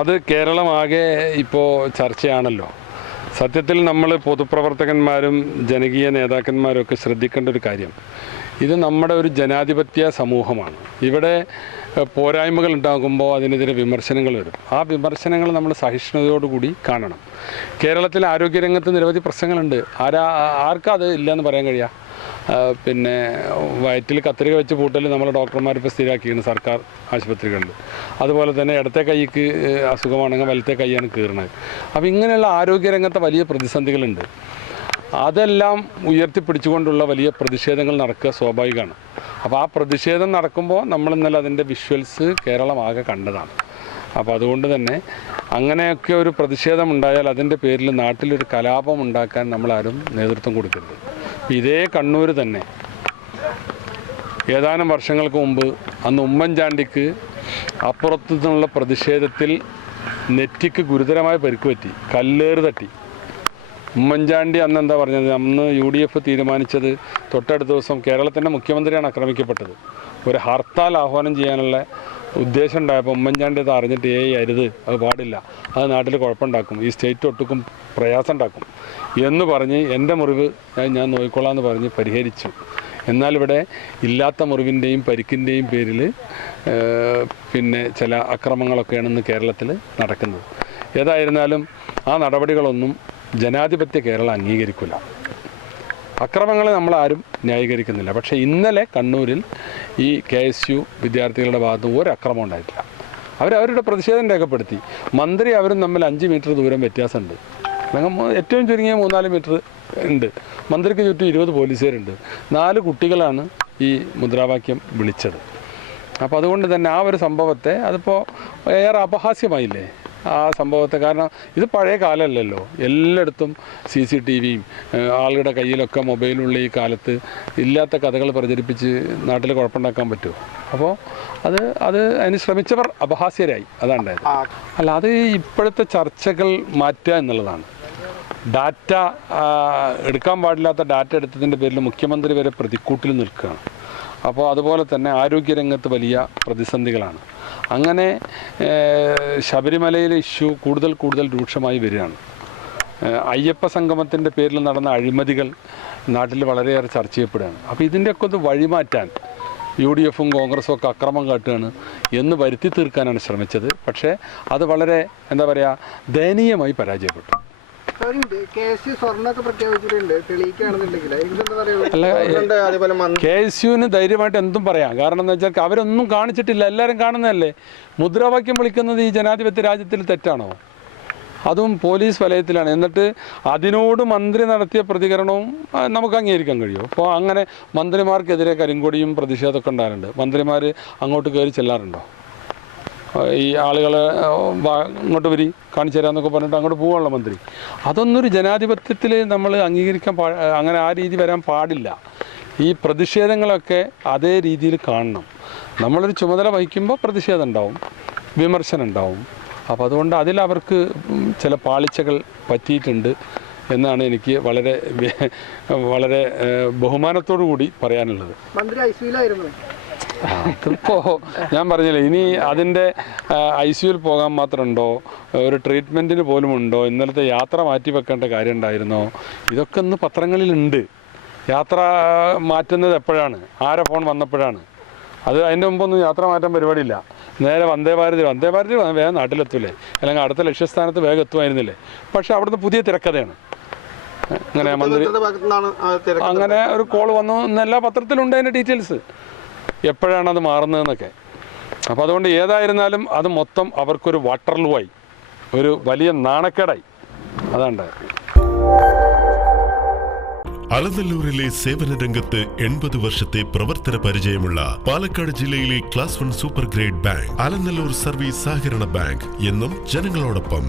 അത് കേരളമാകെ ഇപ്പോൾ ചർച്ചയാണല്ലോ. സത്യത്തിൽ നമ്മൾ പൊതുപ്രവർത്തകന്മാരും ജനകീയ നേതാക്കന്മാരും ഒക്കെ ശ്രദ്ധിക്കേണ്ട ഒരു കാര്യം, ഇത് നമ്മുടെ ഒരു ജനാധിപത്യ സമൂഹമാണ്. ഇവിടെ പോരായ്മകൾ ഉണ്ടാകുമ്പോൾ അതിനെതിരെ വിമർശനങ്ങൾ വരും. ആ വിമർശനങ്ങൾ നമ്മൾ സഹിഷ്ണുതയോടുകൂടി കാണണം. കേരളത്തിലെ ആരോഗ്യരംഗത്ത് നിരവധി പ്രശ്നങ്ങളുണ്ട്. ആർക്കും അത് ഇല്ലയെന്ന് പറയാൻ കഴിയുക? പിന്നെ വയറ്റിൽ കത്രിക വെച്ച് പൂട്ടൽ നമ്മൾ ഡോക്ടർമാരിപ്പോൾ സ്ഥിരമാക്കിയിരുന്നു സർക്കാർ ആശുപത്രികളിൽ. അതുപോലെ തന്നെ ഇടത്തെ കൈക്ക് അസുഖമാണെങ്കിൽ വലത്തെ കൈയാണ് കീറുന്നത്. അപ്പോൾ ഇങ്ങനെയുള്ള ആരോഗ്യരംഗത്തെ വലിയ പ്രതിസന്ധികളുണ്ട്. അതെല്ലാം ഉയർത്തിപ്പിടിച്ചുകൊണ്ടുള്ള വലിയ പ്രതിഷേധങ്ങൾ നടക്കുക സ്വാഭാവികമാണ്. അപ്പോൾ ആ പ്രതിഷേധം നടക്കുമ്പോൾ നമ്മൾ ഇന്നലെ അതിൻ്റെ വിഷ്വൽസ് കേരളമാകെ കണ്ടതാണ്. അപ്പോൾ അതുകൊണ്ട് തന്നെ അങ്ങനെയൊക്കെ ഒരു പ്രതിഷേധം ഉണ്ടായാൽ അതിൻ്റെ പേരിൽ നാട്ടിലൊരു കലാപം ഉണ്ടാക്കാൻ നമ്മളാരും നേതൃത്വം കൊടുക്കരുത്. ഇതേ കണ്ണൂർ തന്നെ ഏതാനും വർഷങ്ങൾക്ക് മുമ്പ് അന്ന് ഉമ്മൻചാണ്ടിക്ക് അപ്പുറത്തു നിന്നുള്ള പ്രതിഷേധത്തിൽ നെറ്റിക്ക് ഗുരുതരമായ പരിക്ക് പറ്റി, കല്ലേറ് തട്ടി. ഉമ്മൻചാണ്ടി അന്ന് എന്താ പറഞ്ഞത്? അന്ന് UDF തീരുമാനിച്ചത് തൊട്ടടുത്ത ദിവസം കേരളത്തിൻ്റെ മുഖ്യമന്ത്രിയാണ് ആക്രമിക്കപ്പെട്ടത്. ഒരു ഹർത്താൽ ആഹ്വാനം ചെയ്യാനുള്ള ഉദ്ദേശം ഉണ്ടായപ്പോൾ ഉമ്മൻചാണ്ടി അത് അറിഞ്ഞിട്ട് അരുത്, അത് പാടില്ല, അത് നാട്ടിൽ കുഴപ്പമുണ്ടാക്കും, ഈ സ്റ്റേറ്റ് ഒട്ടുക്കും പ്രയാസം ഉണ്ടാക്കും എന്ന് പറഞ്ഞ് എൻ്റെ മുറിവ് ഞാൻ നോക്കിക്കൊള്ളാം എന്ന് പറഞ്ഞ് പരിഹരിച്ചു. എന്നാൽ ഇവിടെ ഇല്ലാത്ത മുറിവിൻ്റെയും പരിക്കിൻ്റെയും പേരിൽ പിന്നെ ചില അക്രമങ്ങളൊക്കെയാണ് ഇന്ന് കേരളത്തിൽ നടക്കുന്നത്. ഏതായിരുന്നാലും ആ നടപടികളൊന്നും ജനാധിപത്യ കേരളം അംഗീകരിക്കില്ല. അക്രമങ്ങളെ നമ്മളാരും ന്യായീകരിക്കുന്നില്ല. പക്ഷേ ഇന്നലെ കണ്ണൂരിൽ ഈ KSU വിദ്യാർത്ഥികളുടെ ഭാഗത്ത് ഒരു അക്രമം ഉണ്ടായിട്ടില്ല. അവരുടെ പ്രതിഷേധം രേഖപ്പെടുത്തി. മന്ത്രി അവരും തമ്മിൽ 5 മീറ്റർ ദൂരം വ്യത്യാസമുണ്ട്. ഏറ്റവും ചുരുങ്ങിയ 3-4 മീറ്റർ ഉണ്ട്. മന്ത്രിക്ക് ചുറ്റും 20 പോലീസുകാരുണ്ട്. 4 കുട്ടികളാണ് ഈ മുദ്രാവാക്യം വിളിച്ചത്. അപ്പോൾ അതുകൊണ്ട് തന്നെ ആ ഒരു സംഭവത്തെ അതിപ്പോൾ ഏറെ അപഹാസ്യമായില്ലേ ആ സംഭവത്തെ? കാരണം ഇത് പഴയ കാലമല്ലല്ലോ. എല്ലായിടത്തും CCTVയും ആളുടെ കയ്യിലൊക്കെ മൊബൈലുള്ള ഈ കാലത്ത് ഇല്ലാത്ത കഥകൾ പ്രചരിപ്പിച്ച് നാട്ടിൽ കുഴപ്പമുണ്ടാക്കാൻ പറ്റുമോ? അപ്പോൾ അതിന് ശ്രമിച്ചവർ അപഹാസ്യരായി. അതാണ്ടായത്. അല്ല, അത് ഇപ്പോഴത്തെ ചർച്ചകൾ മാറ്റുക എന്നുള്ളതാണ്. ഡാറ്റ എടുക്കാൻ പാടില്ലാത്ത ഡാറ്റ എടുത്തതിൻ്റെ പേരിൽ മുഖ്യമന്ത്രി വരെ പ്രതിക്കൂട്ടിൽ നിൽക്കുകയാണ്. അപ്പോൾ അതുപോലെ തന്നെ ആരോഗ്യരംഗത്ത് വലിയ പ്രതിസന്ധികളാണ്. അങ്ങനെ ശബരിമലയിലെ ഇഷ്യൂ കൂടുതൽ രൂക്ഷമായി വരികയാണ്. അയ്യപ്പ സംഗമത്തിൻ്റെ പേരിൽ നടന്ന അഴിമതികൾ നാട്ടിൽ വളരെയേറെ ചർച്ച ചെയ്യപ്പെടുകയാണ്. അപ്പോൾ ഇതിൻ്റെയൊക്കെ ഒന്ന് വഴിമാറ്റാൻ UDFും കോൺഗ്രസും ഒക്കെ അക്രമം കാട്ടുകയാണ് എന്ന് വരുത്തി തീർക്കാനാണ് ശ്രമിച്ചത്. പക്ഷേ അത് വളരെ എന്താ പറയുക, ദയനീയമായി പരാജയപ്പെട്ടു. KSUവിന് ധൈര്യമായിട്ട് എന്തും പറയാം. കാരണം എന്താ വെച്ചാൽ അവരൊന്നും കാണിച്ചിട്ടില്ല, എല്ലാവരും കാണുന്നതല്ലേ. മുദ്രാവാക്യം വിളിക്കുന്നത് ഈ ജനാധിപത്യ രാജ്യത്തിൽ തെറ്റാണോ? അതും പോലീസ് വലയത്തിലാണ്. എന്നിട്ട് അതിനോട് മന്ത്രി നടത്തിയ പ്രതികരണവും നമുക്ക് അംഗീകരിക്കാൻ കഴിയുമോ? അപ്പോൾ അങ്ങനെ മന്ത്രിമാർക്കെതിരെ കരിങ്കൊടിയും പ്രതിഷേധമൊക്കെ ഉണ്ടാകാറുണ്ട്. മന്ത്രിമാർ അങ്ങോട്ട് കയറി ചെല്ലാറുണ്ടോ? ഈ ആളുകൾ ഇങ്ങോട്ട് വരി കാണിച്ചു തരാമെന്നൊക്കെ പറഞ്ഞിട്ട് അങ്ങോട്ട് പോകാനുള്ള മന്ത്രി. അതൊന്നൊരു ജനാധിപത്യത്തിൽ നമ്മൾ അംഗീകരിക്കാൻ അങ്ങനെ ആ രീതി വരാൻ പാടില്ല. ഈ പ്രതിഷേധങ്ങളൊക്കെ അതേ രീതിയിൽ കാണണം. നമ്മളൊരു ചുമതല വഹിക്കുമ്പോൾ പ്രതിഷേധം ഉണ്ടാവും, വിമർശനം ഉണ്ടാവും. അപ്പോൾ അതുകൊണ്ട് അതിലവർക്ക് ചില പാളിച്ചകൾ പറ്റിയിട്ടുണ്ട് എന്നാണ് എനിക്ക് വളരെ ബഹുമാനത്തോടു കൂടി പറയാനുള്ളത്. മന്ത്രി ഐസിയുലായിരുന്നു. അതിപ്പോൾ ഞാൻ പറഞ്ഞില്ലേ, ഇനി അതിൻ്റെ ICUവിൽ പോകാൻ മാത്രമുണ്ടോ? ഒരു ട്രീറ്റ്മെൻറ്റിന് പോലും ഉണ്ടോ? ഇന്നലത്തെ യാത്ര മാറ്റി വെക്കേണ്ട കാര്യം ഉണ്ടായിരുന്നോ? ഇതൊക്കെ ഇന്ന് പത്രങ്ങളിലുണ്ട്. യാത്ര മാറ്റുന്നത് എപ്പോഴാണ്? ആരെ ഫോൺ വന്നപ്പോഴാണ്? അതിൻ്റെ മുമ്പൊന്നും യാത്ര മാറ്റാൻ പരിപാടിയില്ല. നേരെ വന്ദേ ഭാരതി വേഗം നാട്ടിലെത്തൂലേ, അല്ലെങ്കിൽ അടുത്ത ലക്ഷ്യസ്ഥാനത്ത് വേഗം എത്തുമായിരുന്നില്ലേ? പക്ഷെ അവിടുന്ന് പുതിയ തിരക്കഥയാണ്. അങ്ങനെ മന്ത്രി അങ്ങനെ ഒരു കോൾ വന്നു എന്നെല്ലാ പത്രത്തിലുണ്ട് അതിൻ്റെ ഡീറ്റെയിൽസ്, എപ്പോഴാണ് അത് മാറുന്നതെന്നൊക്കെ. അപ്പോൾ അതുകൊണ്ട് ഏതായിരുന്നാലും അത് മൊത്തം അവർക്കൊരു വാട്ടർലൂവായി, ഒരു വലിയ നാണക്കേടായി. അതാണ്ടായത്. അലനല്ലൂരിലെ സേവന രംഗത്ത് 80 വർഷത്തെ പ്രവർത്തന പരിചയമുള്ള പാലക്കാട് ജില്ലയിലെ class 1 super grade bank Alanallur service സഹകരണ ബാങ്ക് എന്നും ജനങ്ങളോടൊപ്പം.